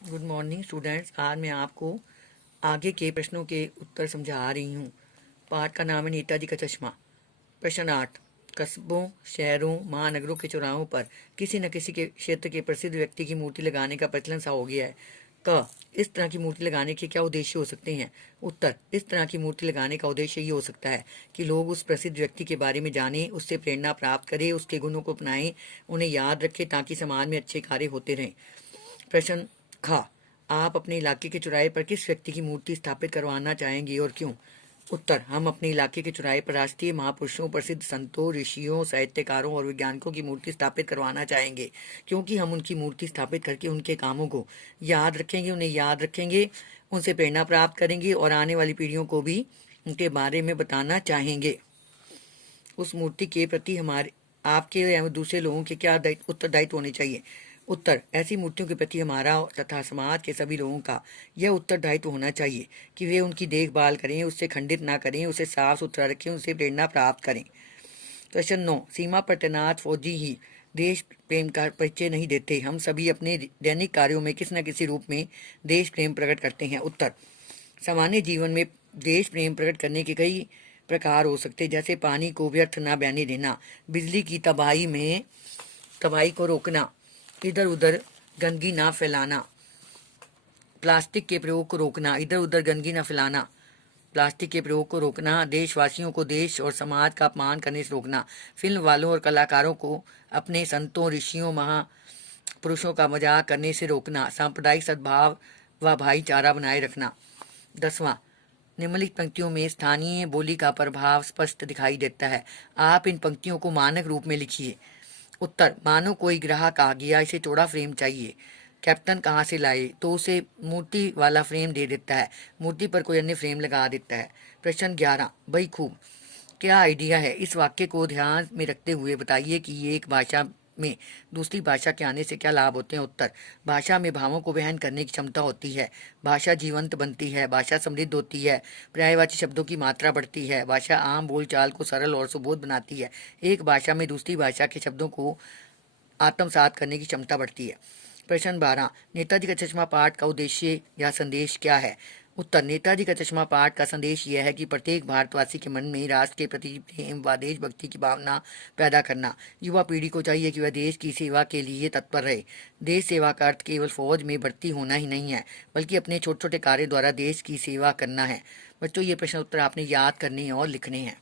Good morning students. आज मैं आपको आगे के प्रश्नों के उत्तर समझा रही हूँ। पाठ का नाम है नेताजी का चश्मा। प्रश्न 8। कस्बों, शहरों, महानगरों के चौराहों पर किसी न किसी के क्षेत्र के प्रसिद्ध व्यक्ति की मूर्ति लगाने का प्रचलन सा हो गया है। क इस तरह की मूर्ति लगाने के क्या उद्देश्य हो सकते हैं? उत्तर। इस तरह की मूर्ति लगाने का उद्देश्य ये हो सकता है कि लोग उस प्रसिद्ध व्यक्ति के बारे में जानें, उससे प्रेरणा प्राप्त करें, उसके गुणों को अपनाएं, उन्हें याद रखें ताकि समाज में अच्छे कार्य होते रहें। प्रश्न ख। आप अपने इलाके के चौराहे पर किस व्यक्ति की मूर्ति स्थापित करवाना चाहेंगे और क्यों? उत्तर। हम अपने इलाके के चौराहे पर राष्ट्रीय महापुरुषों, प्रसिद्ध संतों, ऋषियों, साहित्यकारों और वैज्ञानिकों की मूर्ति स्थापित करवाना चाहेंगे, क्योंकि हम उनकी मूर्ति स्थापित करके उनके कामों को उन्हें याद रखेंगे, उनसे प्रेरणा प्राप्त करेंगे और आने वाली पीढ़ियों को भी उनके बारे में बताना चाहेंगे। उस मूर्ति के प्रति हमारे, आपके या दूसरे लोगों के क्या उत्तरदायित्व होने चाहिए? उत्तर। ऐसी मूर्तियों के प्रति हमारा तथा समाज के सभी लोगों का यह उत्तरदायित्व होना चाहिए कि वे उनकी देखभाल करें, उससे खंडित ना करें, उसे साफ सुथरा रखें, उनसे प्रेरणा प्राप्त करें। प्रश्न 9। सीमा पर तैनात फौजी ही देश प्रेम का परिचय नहीं देते। हम सभी अपने दैनिक कार्यों में किसी न किसी रूप में देश प्रेम प्रकट करते हैं। उत्तर। सामान्य जीवन में देश प्रेम प्रकट करने के कई प्रकार हो सकते हैं, जैसे पानी को व्यर्थ न बहने देना, बिजली की तबाही को रोकना, इधर उधर गंदगी ना फैलाना, प्लास्टिक के प्रयोग को रोकना, इधर उधर गंदगी न फैलाना, प्लास्टिक के प्रयोग को रोकना, देशवासियों को देश और समाज का अपमान करने से रोकना, फिल्म वालों और कलाकारों को अपने संतों, ऋषियों, महापुरुषों का मजाक करने से रोकना, सांप्रदायिक सद्भाव व भाईचारा बनाए रखना। 10वां। निम्नलिखित पंक्तियों में स्थानीय बोली का प्रभाव स्पष्ट दिखाई देता है। आप इन पंक्तियों को मानक रूप में लिखिए। उत्तर। मानो कोई ग्राहक आ गया, इसे चौड़ा फ्रेम चाहिए। कैप्टन कहाँ से लाए? तो उसे मूर्ति वाला फ्रेम दे देता है, मूर्ति पर कोई अन्य फ्रेम लगा देता है। प्रश्न 11। बई खूब। क्या आइडिया है? इस वाक्य को ध्यान में रखते हुए बताइए कि ये एक भाषा में दूसरी भाषा के आने से क्या लाभ होते हैं। उत्तर। भाषा में भावों को वहन करने की क्षमता होती है, भाषा जीवंत बनती है, भाषा समृद्ध होती है, पर्यायवाची शब्दों की मात्रा बढ़ती है, भाषा आम बोलचाल को सरल और सुबोध बनाती है, एक भाषा में दूसरी भाषा के शब्दों को आत्मसात करने की क्षमता बढ़ती है। प्रश्न 12। नेताजी का चश्मा पाठ का उद्देश्य या संदेश क्या है? उत्तर। नेताजी का चश्मा पाठ का संदेश यह है कि प्रत्येक भारतवासी के मन में राष्ट्र के प्रति प्रेम व देशभक्ति की भावना पैदा करना। युवा पीढ़ी को चाहिए कि वह देश की सेवा के लिए तत्पर रहे। देश सेवा का अर्थ केवल फौज में भर्ती होना ही नहीं है, बल्कि अपने छोटे छोटे कार्य द्वारा देश की सेवा करना है। बच्चों, ये प्रश्न उत्तर आपने याद करने और लिखने हैं।